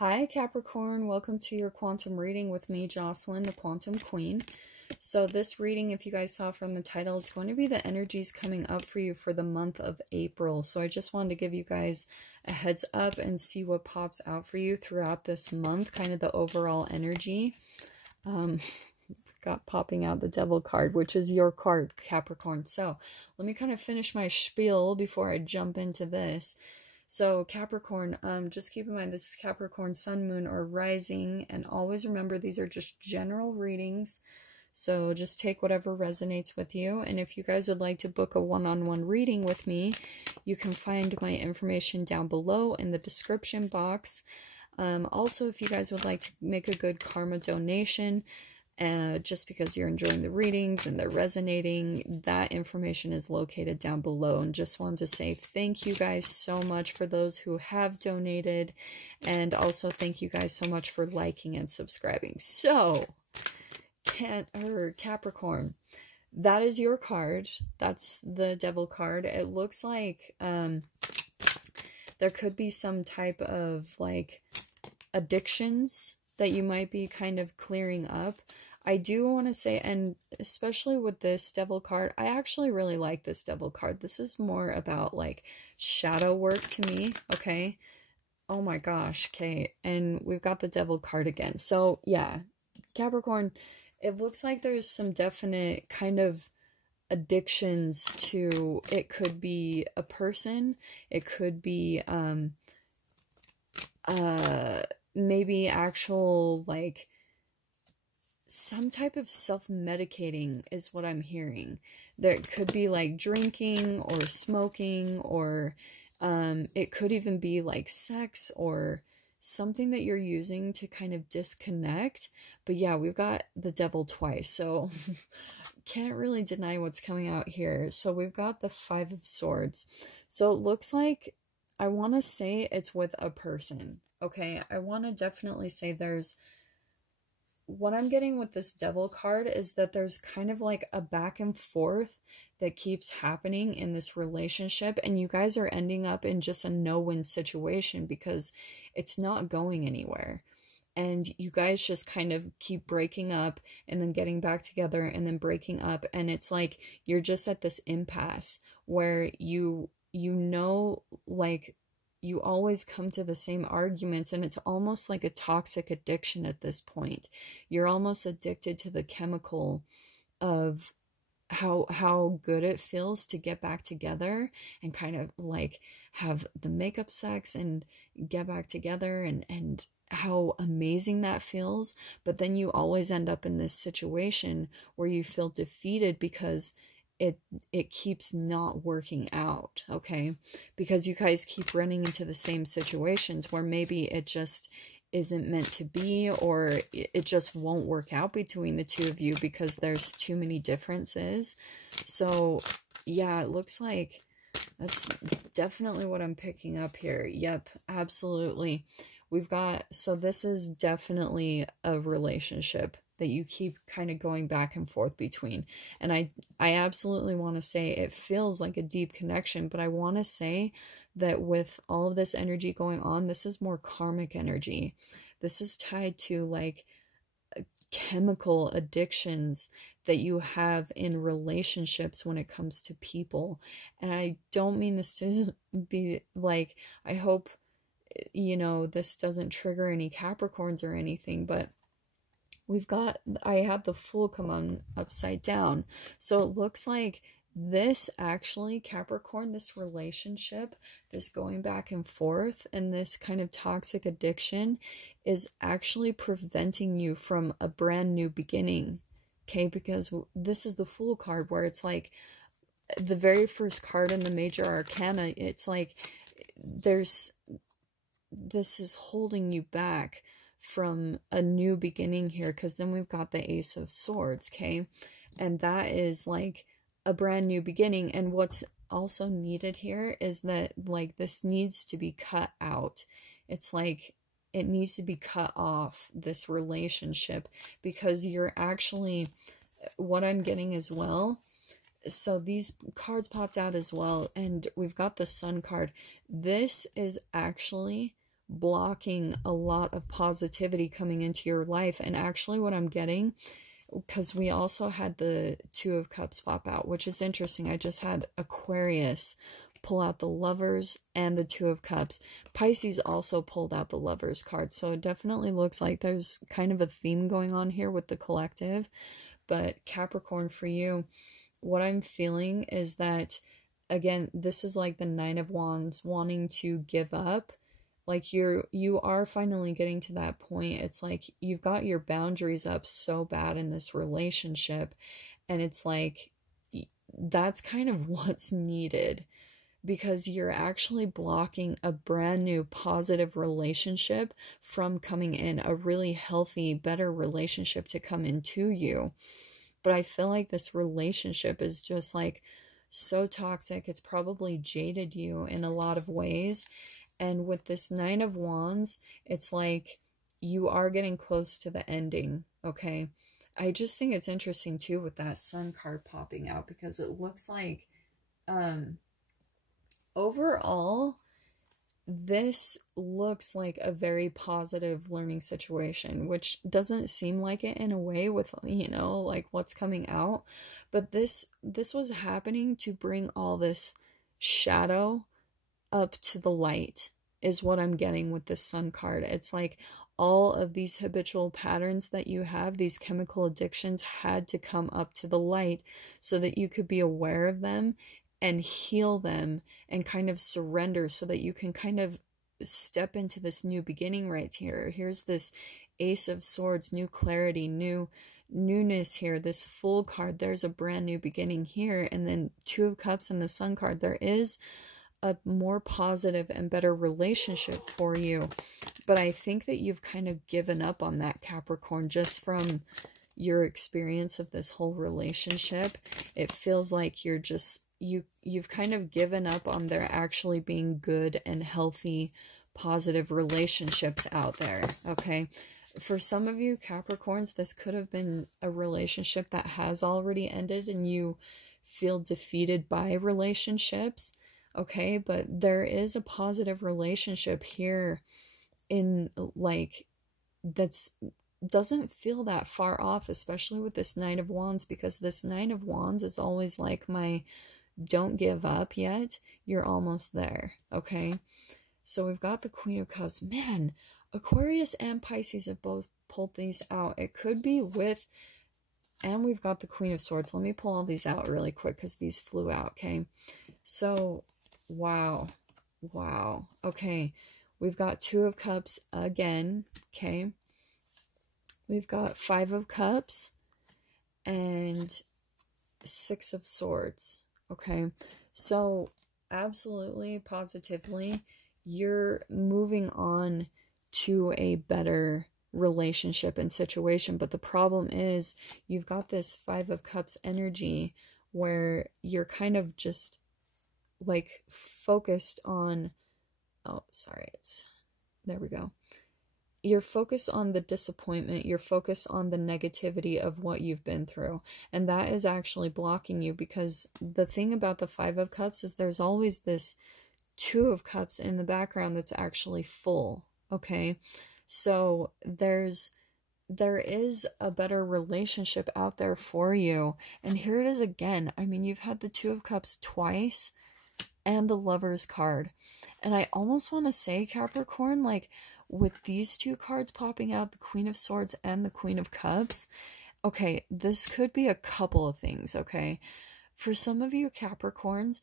Hi Capricorn, welcome to your quantum reading with me, Jocelyn, the Quantum Queen. So this reading, if you guys saw from the title, it's going to be the energies coming up for you for the month of April. So I just wanted to give you guys a heads up and see what pops out for you throughout this month, kind of the overall energy. Got popping out the Devil card, which is your card, Capricorn. So let me kind of finish my spiel before I jump into this. So Capricorn, just keep in mind this is Capricorn, Sun, Moon, or Rising, and always remember these are just general readings. So just take whatever resonates with you. And if you guys would like to book a one-on-one reading with me, you can find my information down below in the description box. Also, if you guys would like to make a good karma donation, just because you're enjoying the readings and they're resonating, that information is located down below. And just wanted to say thank you guys so much for those who have donated, and also thank you guys so much for liking and subscribing. So Capricorn, that is your card. That's the Devil card. It looks like there could be some type of like addictions that you might be kind of clearing up. I do want to say, and especially with this Devil card, I actually really like this Devil card. This is more about like shadow work to me, okay? Oh my gosh, okay. And we've got the Devil card again. So yeah, Capricorn, it looks like there's some definite kind of addictions to, it could be a person, it could be maybe actual like some type of self-medicating is what I'm hearing. There could be like drinking or smoking, or it could even be like sex or something that you're using to kind of disconnect. But yeah, we've got the Devil twice, so can't really deny what's coming out here. So we've got the Five of Swords. So it looks like, I want to say it's with a person, okay? I want to definitely say there's, what I'm getting with this Devil card is that there's kind of like a back and forth that keeps happening in this relationship, and you guys are ending up in just a no-win situation because it's not going anywhere. And you guys just kind of keep breaking up and then getting back together and then breaking up. And it's like you're just at this impasse where you know, like, you always come to the same arguments, and it's almost like a toxic addiction at this point. You're almost addicted to the chemical of how good it feels to get back together and kind of like have the makeup sex and get back together, and how amazing that feels. But then you always end up in this situation where you feel defeated because it keeps not working out, okay? Because you guys keep running into the same situations where maybe it just isn't meant to be, or it just won't work out between the two of you because there's too many differences. So yeah, it looks like that's definitely what I'm picking up here. Yep, absolutely. We've got, so this is definitely a relationship that you keep kind of going back and forth between. And I absolutely want to say it feels like a deep connection, but I want to say that with all of this energy going on, this is more karmic energy. This is tied to like chemical addictions that you have in relationships when it comes to people. And I don't mean this to be like, I hope, you know, this doesn't trigger any Capricorns or anything, but we've got, I had the Fool come on upside down. So it looks like this actually, Capricorn, this relationship, this going back and forth and this kind of toxic addiction is actually preventing you from a brand new beginning, okay? Because this is the Fool card, where it's like the very first card in the major arcana. It's like this is holding you back from a new beginning here, because then we've got the Ace of Swords, okay? And that is like a brand new beginning. And what's also needed here is that like this needs to be cut out. It's like it needs to be cut off, this relationship, because you're actually, what I'm getting as well, so these cards popped out as well, and we've got the Sun card. This is actually blocking a lot of positivity coming into your life. And actually what I'm getting, because we also had the Two of Cups pop out, which is interesting. I just had Aquarius pull out the Lovers and the Two of Cups. Pisces also pulled out the Lovers card. So it definitely looks like there's kind of a theme going on here with the collective. But Capricorn, for you, what I'm feeling is that, again, this is like the Nine of Wands, wanting to give up. Like you are finally getting to that point. It's like you've got your boundaries up so bad in this relationship, and it's like that's kind of what's needed, because you're actually blocking a brand new positive relationship from coming in, a really healthy, better relationship to come into you. But I feel like this relationship is just like so toxic. It's probably jaded you in a lot of ways. And with this Nine of Wands, it's like you are getting close to the ending, okay? I just think it's interesting too with that Sun card popping out, because it looks like overall, this looks like a very positive learning situation, which doesn't seem like it in a way with, you know, like what's coming out. But this was happening to bring all this shadow up to the light, is what I'm getting with this Sun card. It's like all of these habitual patterns that you have, these chemical addictions, had to come up to the light so that you could be aware of them and heal them and kind of surrender, so that you can kind of step into this new beginning right here. Here's this Ace of Swords, new clarity, newness here, this Fool card. There's a brand new beginning here. And then Two of Cups and the Sun card. There is a more positive and better relationship for you. But I think that you've kind of given up on that, Capricorn, just from your experience of this whole relationship. It feels like you're just, you've kind of given up on there actually being good and healthy, positive relationships out there, okay? For some of you Capricorns, this could have been a relationship that has already ended and you feel defeated by relationships, okay? But there is a positive relationship here in, like, that's doesn't feel that far off, especially with this Nine of Wands, because this Nine of Wands is always like my don't give up yet, you're almost there, okay? So we've got the Queen of Cups. Man, Aquarius and Pisces have both pulled these out. It could be with, and we've got the Queen of Swords. Let me pull all these out really quick because these flew out, okay? So, wow, okay. We've got Two of Cups again, okay? We've got Five of Cups and Six of Swords, okay? So absolutely, positively, you're moving on to a better relationship and situation. But the problem is you've got this Five of Cups energy where you're kind of just like focused on, oh, sorry, there we go. You're focused on the disappointment, you're focused on the negativity of what you've been through, and that is actually blocking you, because the thing about the Five of Cups is there's always this Two of Cups in the background that's actually full, okay? So there is a better relationship out there for you, and here it is again. I mean, you've had the Two of Cups twice and the Lovers card, and I almost want to say, Capricorn, like, with these two cards popping out, the Queen of Swords and the Queen of Cups, okay, this could be a couple of things, okay? For some of you Capricorns,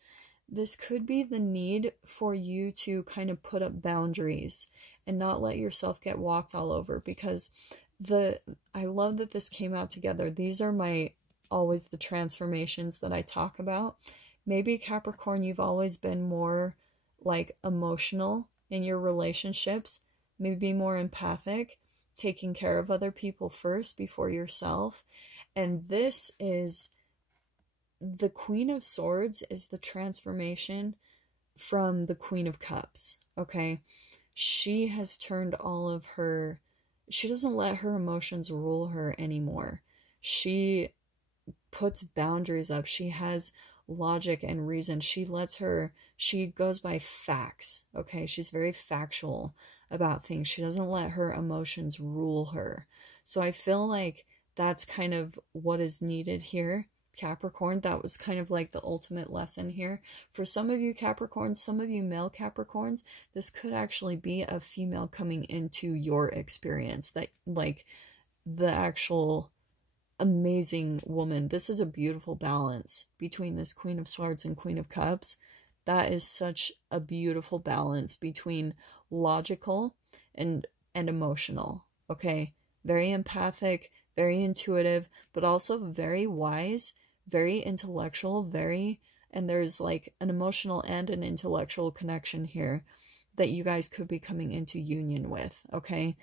this could be the need for you to kind of put up boundaries and not let yourself get walked all over, because I love that this came out together. These are always the transformations that I talk about. Maybe Capricorn, you've always been more like emotional in your relationships, maybe more empathic, taking care of other people first before yourself. And this is the Queen of Swords, is the transformation from the Queen of Cups, okay? She has turned all of her, she doesn't let her emotions rule her anymore. She puts boundaries up. She has logic and reason. She goes by facts, okay? She's very factual about things. She doesn't let her emotions rule her. So I feel like that's kind of what is needed here, Capricorn. That was kind of like the ultimate lesson here. For some of you Capricorns, some of you male Capricorns, this could actually be a female coming into your experience, that like the actual amazing woman. This is a beautiful balance between this Queen of Swords and Queen of Cups. That is such a beautiful balance between logical and emotional, okay? Very empathic, very intuitive, but also very wise, very intellectual, and there's like an emotional and an intellectual connection here that you guys could be coming into union with, okay?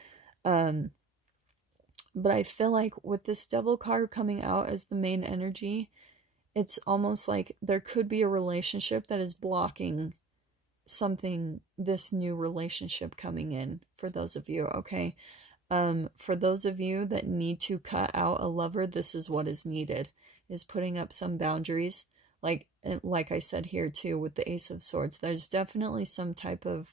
But I feel like with this Devil card coming out as the main energy, it's almost like there could be a relationship that is blocking something, this new relationship coming in, for those of you, okay? For those of you that need to cut out a lover, this is what is needed, is putting up some boundaries. Like I said here too with the Ace of Swords, there's definitely some type of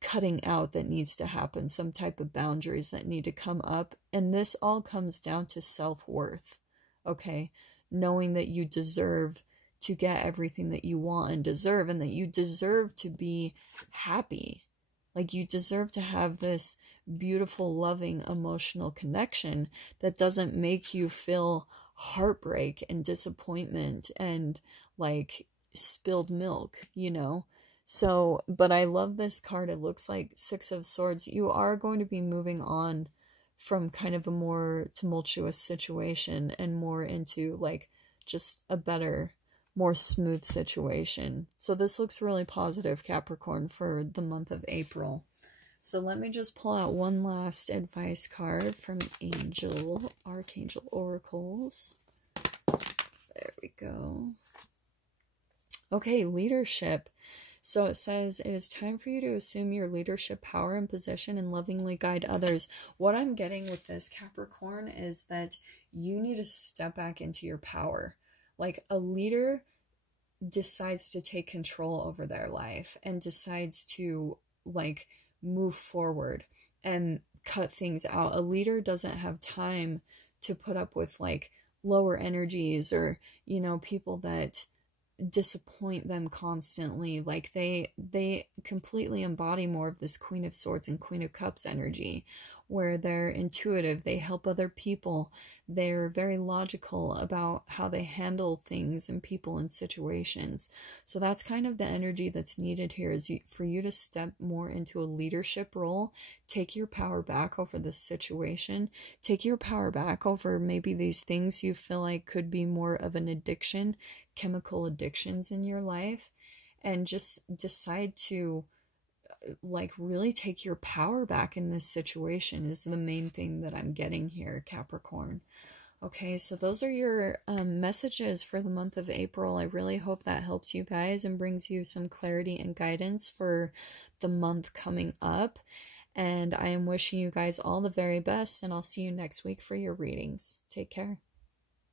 cutting out that needs to happen, some type of boundaries that need to come up. And this all comes down to self-worth, okay? Knowing that you deserve to get everything that you want and deserve, and that you deserve to be happy. Like, you deserve to have this beautiful, loving, emotional connection that doesn't make you feel heartbreak and disappointment and like spilled milk, you know? So, but I love this card. It looks like Six of Swords. You are going to be moving on from kind of a more tumultuous situation and more into like just a better, more smooth situation. So this looks really positive, Capricorn, for the month of April. So let me just pull out one last advice card from Archangel Oracles. There we go. Okay, leadership. So it says, it is time for you to assume your leadership power and position and lovingly guide others. What I'm getting with this, Capricorn, is that you need to step back into your power. Like, a leader decides to take control over their life and decides to, like, move forward and cut things out. A leader doesn't have time to put up with, like, lower energies or, you know, people that disappoint them constantly. Like, they completely embody more of this Queen of Swords and Queen of Cups energy, where they're intuitive, they help other people, they're very logical about how they handle things and people and situations. So that's kind of the energy that's needed here, is for you to step more into a leadership role, take your power back over this situation, take your power back over maybe these things you feel like could be more of an addiction, chemical addictions in your life, and just decide to like really take your power back in this situation is the main thing that I'm getting here, Capricorn. Okay, so those are your messages for the month of April. I really hope that helps you guys and brings you some clarity and guidance for the month coming up. And I am wishing you guys all the very best, and I'll see you next week for your readings. Take care.